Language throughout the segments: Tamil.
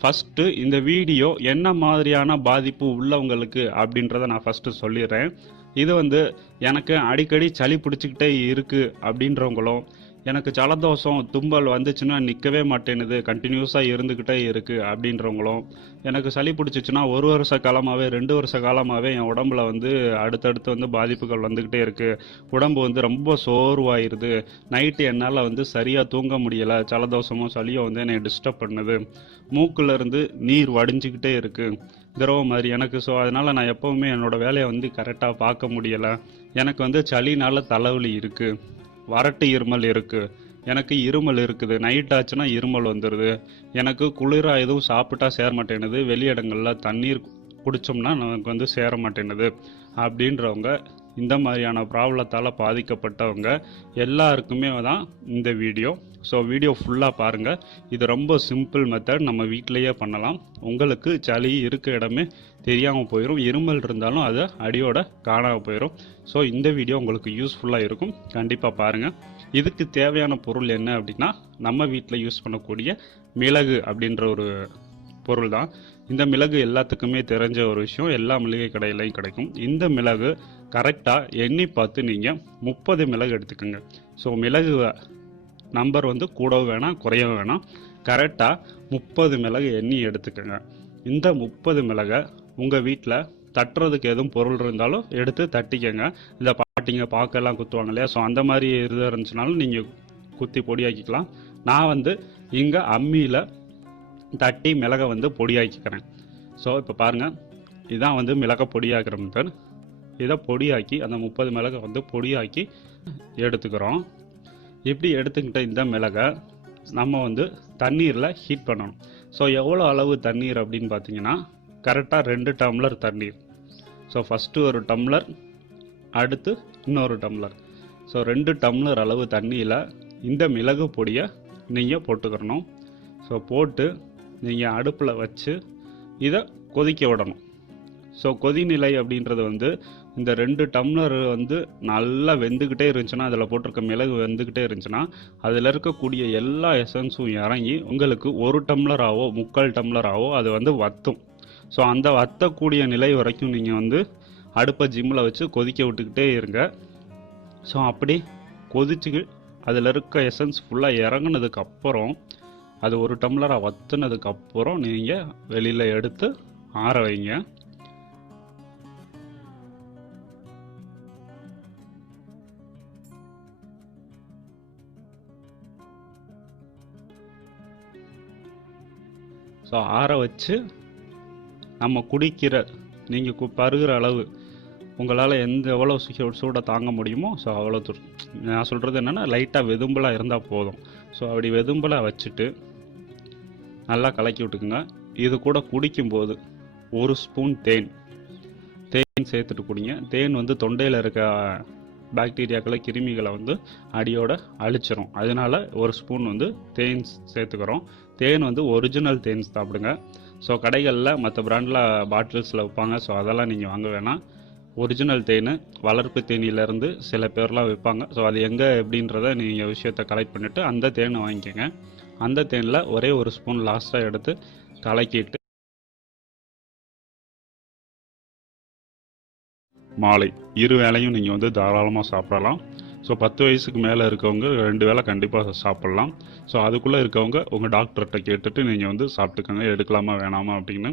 ஃபஸ்ட்டு இந்த வீடியோ என்ன மாதிரியான பாதிப்பு உள்ளவங்களுக்கு அப்படின்றத நான் ஃபஸ்ட்டு சொல்லிடுறேன். இது எனக்கு அடிக்கடி சளி பிடிச்சிக்கிட்டே இருக்குது அப்படின்றவங்களும், எனக்கு ஜலதோஷம் தும்பல் வந்துச்சுன்னா நிற்கவே மாட்டேனுது, கண்டினியூஸாக இருந்துக்கிட்டே இருக்குது அப்படின்றவங்களும், எனக்கு சளி பிடிச்சிச்சுன்னா 1 வருஷ காலமாகவே 2 வருஷ காலமாகவே என் உடம்புல அடுத்தடுத்து பாதிப்புகள் வந்துக்கிட்டே இருக்குது, உடம்பு ரொம்ப சோர்வாயிருது, நைட்டு என்னால் சரியாக தூங்க முடியலை, ஜலதோஷமும் சளியும் என்னை டிஸ்டர்ப் பண்ணுது, மூக்குல இருந்து நீர் வடிஞ்சிக்கிட்டே இருக்குது திரவம் மாதிரி எனக்கு. ஸோ அதனால் நான் எப்போவுமே என்னோடய வேலையை கரெக்டாக பார்க்க முடியலை. எனக்கு சளினால தலைவலி இருக்குது, வறட்டு இருமல் இருக்குது, எனக்கு இருமல் இருக்குது, நைட் ஆச்சுன்னா இருமல் வந்துடுது, எனக்கு குளிராக எதுவும் சாப்பிட்டா சேர மாட்டேனுது, வெளியிடங்களில் தண்ணீர் குடித்தோம்னா நமக்கு சேர மாட்டேனுது அப்படின்றவங்க, இந்த மாதிரியான ப்ராப்ளத்தால் பாதிக்கப்பட்டவங்க எல்லாருக்குமே தான் இந்த வீடியோ. ஸோ வீடியோ ஃபுல்லாக பாருங்கள். இது ரொம்ப சிம்பிள் மெத்தட், நம்ம வீட்டிலையே பண்ணலாம். உங்களுக்கு சளி இருக்க இடமே தெரியாமல் போயிடும், இருமல் இருந்தாலும் அது அடியோட காணாமல் போயிடும். ஸோ இந்த வீடியோ உங்களுக்கு யூஸ்ஃபுல்லாக இருக்கும், கண்டிப்பாக பாருங்கள். இதுக்கு தேவையான பொருள் என்ன அப்படின்னா, நம்ம வீட்டில் யூஸ் பண்ணக்கூடிய மிளகு அப்படின்ற ஒரு பொருள் தான். இந்த மிளகு எல்லாத்துக்குமே தெரிஞ்ச ஒரு விஷயம், எல்லா மளிகை கடையிலையும் கிடைக்கும். இந்த மிளகு கரெக்டாக எண்ணி பார்த்து நீங்கள் 30 மிளகு எடுத்துக்கோங்க. ஸோ மிளகு நம்பர் கூடவும் வேணாம் குறையவும் வேணாம், கரெக்டாக 30 மிளகு எண்ணி எடுத்துக்கோங்க. இந்த 30 மிளகை உங்கள் வீட்டில் தட்டுறதுக்கு எதுவும் பொருள் இருந்தாலும் எடுத்து தட்டிக்கங்க. இந்த பாட்டிங்க பாக்கெல்லாம் குத்துவாங்க இல்லையா, ஸோ அந்த மாதிரி இது இருந்துச்சுனாலும் நீங்கள் குத்தி பொடியாக்கிக்கலாம். நான் இங்கே அம்மியில் தட்டி மிளகை பொடியாக்கிக்கிறேன். ஸோ இப்போ பாருங்கள், இதான் மிளகை பொடியாக்கிற மெத்தட். இதை பொடியாக்கி அந்த 30 மிளகை பொடியாக்கி எடுத்துக்கிறோம். இப்படி எடுத்துக்கிட்ட இந்த மிளகை நம்ம தண்ணீரில் ஹீட் பண்ணணும். ஸோ எவ்வளோ அளவு தண்ணீர் அப்படின்னு பார்த்தீங்கன்னா, கரெக்டாக 2 டம்ளர் தண்ணீர். ஸோ ஃபஸ்ட்டு ஒரு டம்ளர், அடுத்து இன்னொரு டம்ளர். ஸோ 2 டம்ளர் அளவு தண்ணியில் இந்த மிளகு பொடியை நீங்கள் போட்டுக்கிறணும். ஸோ போட்டு நீங்கள் அடுப்பில் வச்சு இதை கொதிக்க விடணும். ஸோ கொதிநிலை அப்படின்றது இந்த 2 டம்ளர் நல்லா வெந்துக்கிட்டே இருந்துச்சுன்னா, அதில் போட்டிருக்க மிளகு வெந்துக்கிட்டே இருந்துச்சுன்னா, அதில் இருக்கக்கூடிய எல்லா எசன்ஸும் இறங்கி உங்களுக்கு 1 டம்ளராகவோ 3/4 டம்ளராகவோ அது வற்றும். ஸோ அந்த வற்றக்கூடிய நிலை வரைக்கும் நீங்கள் அடுப்பை ஜிம்மில் வச்சு கொதிக்க விட்டுக்கிட்டே இருங்க. ஸோ அப்படி கொதிச்சு அதில் இருக்க எசன்ஸ் ஃபுல்லாக இறங்குனதுக்கப்புறம், அது 1 டம்ளராக வற்றுனதுக்கப்புறம் நீங்கள் வெளியில் எடுத்து ஆற வைங்க. ஸோ ஆற வச்சு நம்ம குடிக்கிற, நீங்கள் பருகிற அளவு உங்களால் எவ்வளோ சூடை தாங்க முடியுமோ, ஸோ அவ்வளோ நான் சொல்கிறது என்னென்னா, லைட்டாக வெதும்பலாக இருந்தால் போதும். ஸோ அப்படி வெதும்பலாக வச்சுட்டு நல்லா கலக்கி விட்டுக்குங்க. இது கூட குடிக்கும்போது 1 ஸ்பூன் தேன் சேர்த்துட்டு குடிங்க. தேன் தொண்டையில் இருக்க பாக்டீரியாக்களை கிருமிகளை அடியோட அழிச்சிரும். அதனால 1 ஸ்பூன் தேன் சேர்த்துக்கிறோம். தேன் ஒரிஜினல் தேன் சாப்பிடுங்க. ஸோ கடைகளில் மற்ற பிராண்டில் பாட்டில்ஸில் வைப்பாங்க, ஸோ அதெல்லாம் நீங்கள் வாங்க வேணாம். ஒரிஜினல் தேன், வளர்ப்பு தேனியிலேருந்து சில பேர்லாம் வைப்பாங்க. ஸோ அது எங்கே எப்படின்றத நீங்கள் விஷயத்தை கலெக்ட் பண்ணிவிட்டு அந்த தேனை வாங்கிக்கோங்க. அந்த தேனில் ஒரே 1 ஸ்பூன் லாஸ்ட்டாக எடுத்து கலக்கிட்டு மாலை 2 வேளையும் நீங்கள் தாராளமாக சாப்பிடலாம். ஸோ 10 வயசுக்கு மேலே இருக்கவங்க 2 வேளை கண்டிப்பாக சாப்பிட்லாம். ஸோ அதுக்குள்ளே இருக்கவங்க உங்கள் டாக்டர்கிட்ட கேட்டுட்டு நீங்கள் சாப்பிட்டுக்கோங்க, எடுக்கலாமா வேணாமா அப்படின்னு.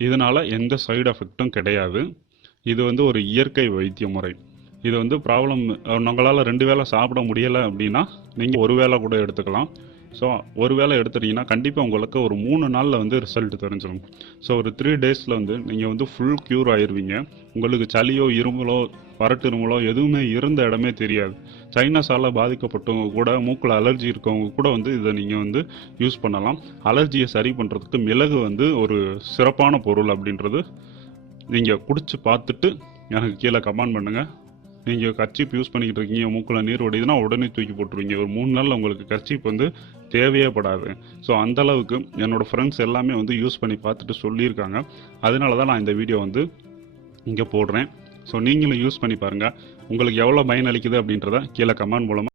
இதனால் எந்த சைடு எஃபெக்டும் கிடையாது. இது ஒரு இயற்கை வைத்திய முறை. இது ப்ராப்ளம் உங்களால் 2 வேளை சாப்பிட முடியலை அப்படின்னா நீங்கள் 1 வேளை கூட எடுத்துக்கலாம். ஸோ 1 வேளை எடுத்துட்டிங்கன்னா கண்டிப்பாக உங்களுக்கு ஒரு 3 நாளில் ரிசல்ட் தெரிஞ்சிடும். ஸோ ஒரு 3 டேஸில் நீங்கள் ஃபுல் க்யூர் ஆயிடுவீங்க. உங்களுக்கு சளியோ இருமலோ வறட்டு இருமலோ எதுவுமே இருந்த இடமே தெரியாது. சைனஸால் பாதிக்கப்பட்டவங்க கூட, மூக்கில் அலர்ஜி இருக்கவங்க கூட இதை நீங்கள் யூஸ் பண்ணலாம். அலர்ஜியை சரி பண்ணுறதுக்கு மிளகு ஒரு சிறப்பான பொருள் அப்படின்றது நீங்கள் குடிச்சு பார்த்துட்டு எனக்கு கீழே கமெண்ட் பண்ணுங்கள். நீங்கள் கர்ச்சீப் யூஸ் பண்ணிக்கிட்டு இருக்கீங்க, மூக்கில் நீர் வடிதுன்னா உடனே தூக்கி போட்டுருவீங்க. ஒரு 3 நாளில் உங்களுக்கு கர்ச்சீப் தேவையே படாது. ஸோ அந்தளவுக்கு என்னோடய ஃப்ரெண்ட்ஸ் எல்லாமே யூஸ் பண்ணி பார்த்துட்டு சொல்லியிருக்காங்க. அதனால தான் நான் இந்த வீடியோ இங்கே போடுறேன். ஸோ நீங்களும் யூஸ் பண்ணி பாருங்கள். உங்களுக்கு எவ்வளோ பயன் அளிக்குது அப்படின்றத கீழே கமெண்ட் மூலமாக